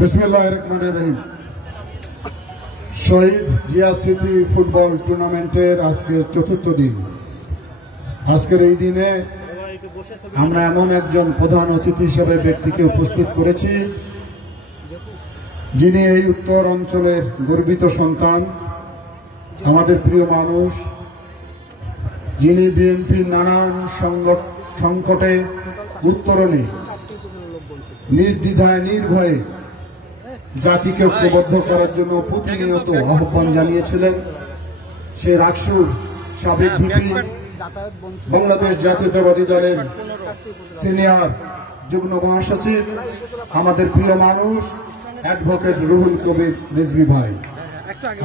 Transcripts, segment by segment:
বিসমিল্লাহির রহমানির রহিম। শহীদ জিয়া স্মৃতি ফুটবল টুর্নামেন্টের আজকের চতুর্থ দিন। আজকের এই দিনে আমরা এমন একজন প্রধান অতিথি হিসেবে ব্যক্তিকে উপস্থিত করেছি, যিনি এই উত্তর অঞ্চলের গর্বিত সন্তান, আমাদের প্রিয় মানুষ, যিনি বিএনপির নানান সংকটে উত্তরণে নির্দ্বিধায় নির্ভয়ে জাতিকে ঐক্যবদ্ধ করার জন্য প্রতিনিয়ত আহ্বান জানিয়েছিলেন। সে রাকসুর সাবেক ভিপি, বাংলাদেশ জাতীয়তাবাদী দলের সিনিয়র যুগ্ম মহাসচিব, আমাদের প্রিয় মানুষ অ্যাডভোকেট রুহুল কবির রিজভী ভাই।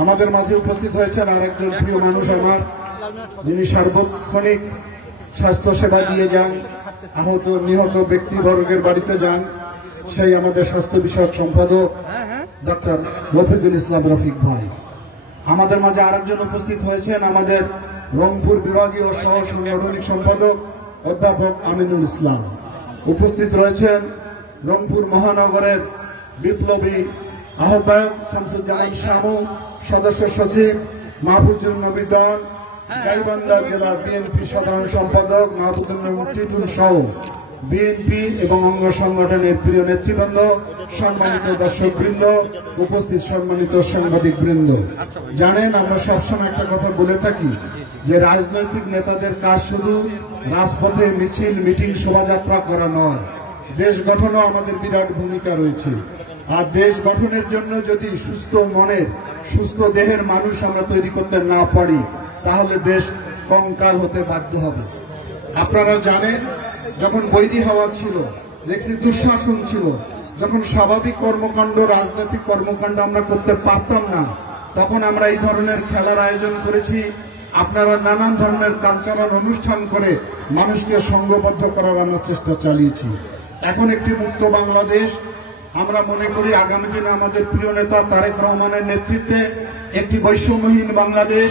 আমাদের মাঝে উপস্থিত হয়েছেন আরেকজন প্রিয় মানুষ আমার, যিনি সার্বক্ষণিক স্বাস্থ্য সেবা দিয়ে যান, আহত নিহত ব্যক্তিবর্গের বাড়িতে যান, সেই আমাদের স্বাস্থ্য বিষয়ক সম্পাদক ডক্টর রফিকুল ইসলাম রফিক ভাই। আমাদের মাঝে আরেকজন উপস্থিত হয়েছেন আমাদের রংপুর বিভাগীয় সহ সাংগঠনিক সম্পাদক অধ্যাপক আমিনুল ইসলাম। উপস্থিত রয়েছেন রংপুর মহানগরের বিপ্লবী আহ্বায়ক শামসুজ্জামান শামু, সদস্য সচিব মাহফুজুল নবী দন, গাইবান্ধা জেলা বিএনপি সাধারণ সম্পাদক মাহফুজুল নবী টিটুল সহ বিএনপি এবং অঙ্গ সংগঠনের প্রিয় নেতৃবৃন্দ, সম্মানিত দর্শকবৃন্দ, উপস্থিত সম্মানিত সাংবাদিক বৃন্দ। জানেন, আমরা সবসময় একটা কথা বলে থাকি যে রাজনৈতিক নেতাদের কাজ শুধু রাজপথে মিছিল, মিটিং, শোভাযাত্রা করা নয়, দেশ গঠনও আমাদের বিরাট ভূমিকা রয়েছে। আর দেশ গঠনের জন্য যদি সুস্থ মনের, সুস্থ দেহের মানুষ আমরা তৈরি করতে না পারি, তাহলে দেশ কঙ্কাল হতে বাধ্য হবে। আপনারা জানেন, যখন বৈরী হাওয়া ছিল, দেখি দুঃশাসন ছিল, যখন স্বাভাবিক কর্মকাণ্ড, রাজনৈতিক কর্মকাণ্ড আমরা করতে পারতাম না, তখন আমরা এই ধরনের খেলার আয়োজন করেছি। আপনারা নানান ধরনের কালচারাল অনুষ্ঠান করে মানুষকে সংঘবদ্ধ করার আমরা চেষ্টা চালিয়েছি। এখন একটি মুক্ত বাংলাদেশ, আমরা মনে করি আগামী দিনে আমাদের প্রিয় নেতা তারেক রহমানের নেতৃত্বে একটি বৈষম্যহীন বাংলাদেশ,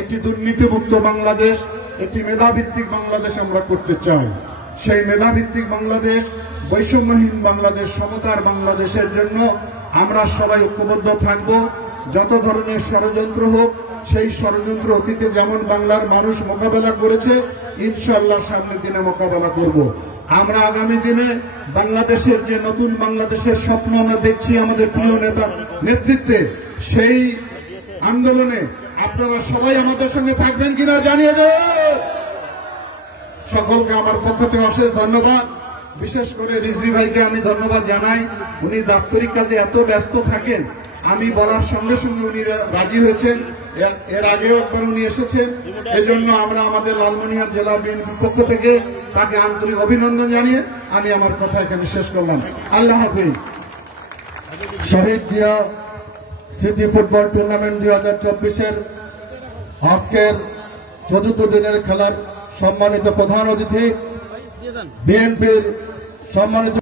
একটি দুর্নীতিমুক্ত বাংলাদেশ, একটি মেধাভিত্তিক বাংলাদেশ আমরা করতে চাই। সেই মেধাভিত্তিক বাংলাদেশ, বৈষম্যহীন বাংলাদেশ, সমতার বাংলাদেশের জন্য আমরা সবাই ঐক্যবদ্ধ থাকব। যত ধরনের ষড়যন্ত্র হোক, সেই ষড়যন্ত্র অতীতে যেমন বাংলার মানুষ মোকাবেলা করেছে, ইনশাআল্লাহ সামনের দিনে মোকাবেলা করব। আমরা আগামী দিনে বাংলাদেশের যে নতুন বাংলাদেশের স্বপ্ন আমরা দেখছি আমাদের প্রিয় নেতার নেতৃত্বে, সেই আন্দোলনে আপনারা সবাই আমাদের সঙ্গে থাকবেন কিনা জানিয়ে দেন। সকলকে আমার পক্ষ থেকে অশেষ ধন্যবাদ। বিশেষ করে রিজভী ভাইকে আমি ধন্যবাদ জানাই। উনি দাপ্তরিক কাজে এত ব্যস্ত থাকেন, আমি বলার সঙ্গে সঙ্গে উনি রাজি হয়েছেন। এর আগেও একবার উনি এসেছেন। এজন্য আমরা আমাদের লালমনিরহাট জেলা বিএনপির পক্ষ থেকে তাকে আন্তরিক অভিনন্দন জানিয়ে আমি আমার কথা এখানে শেষ করলাম। আল্লাহ হাফেজ। শহীদ জিয়া স্মৃতি ফুটবল টুর্নামেন্ট 2024-এর আজকের চতুর্থ দিনের খেলার সম্মানিত প্রধান অতিথি, বিএনপির সম্মানিত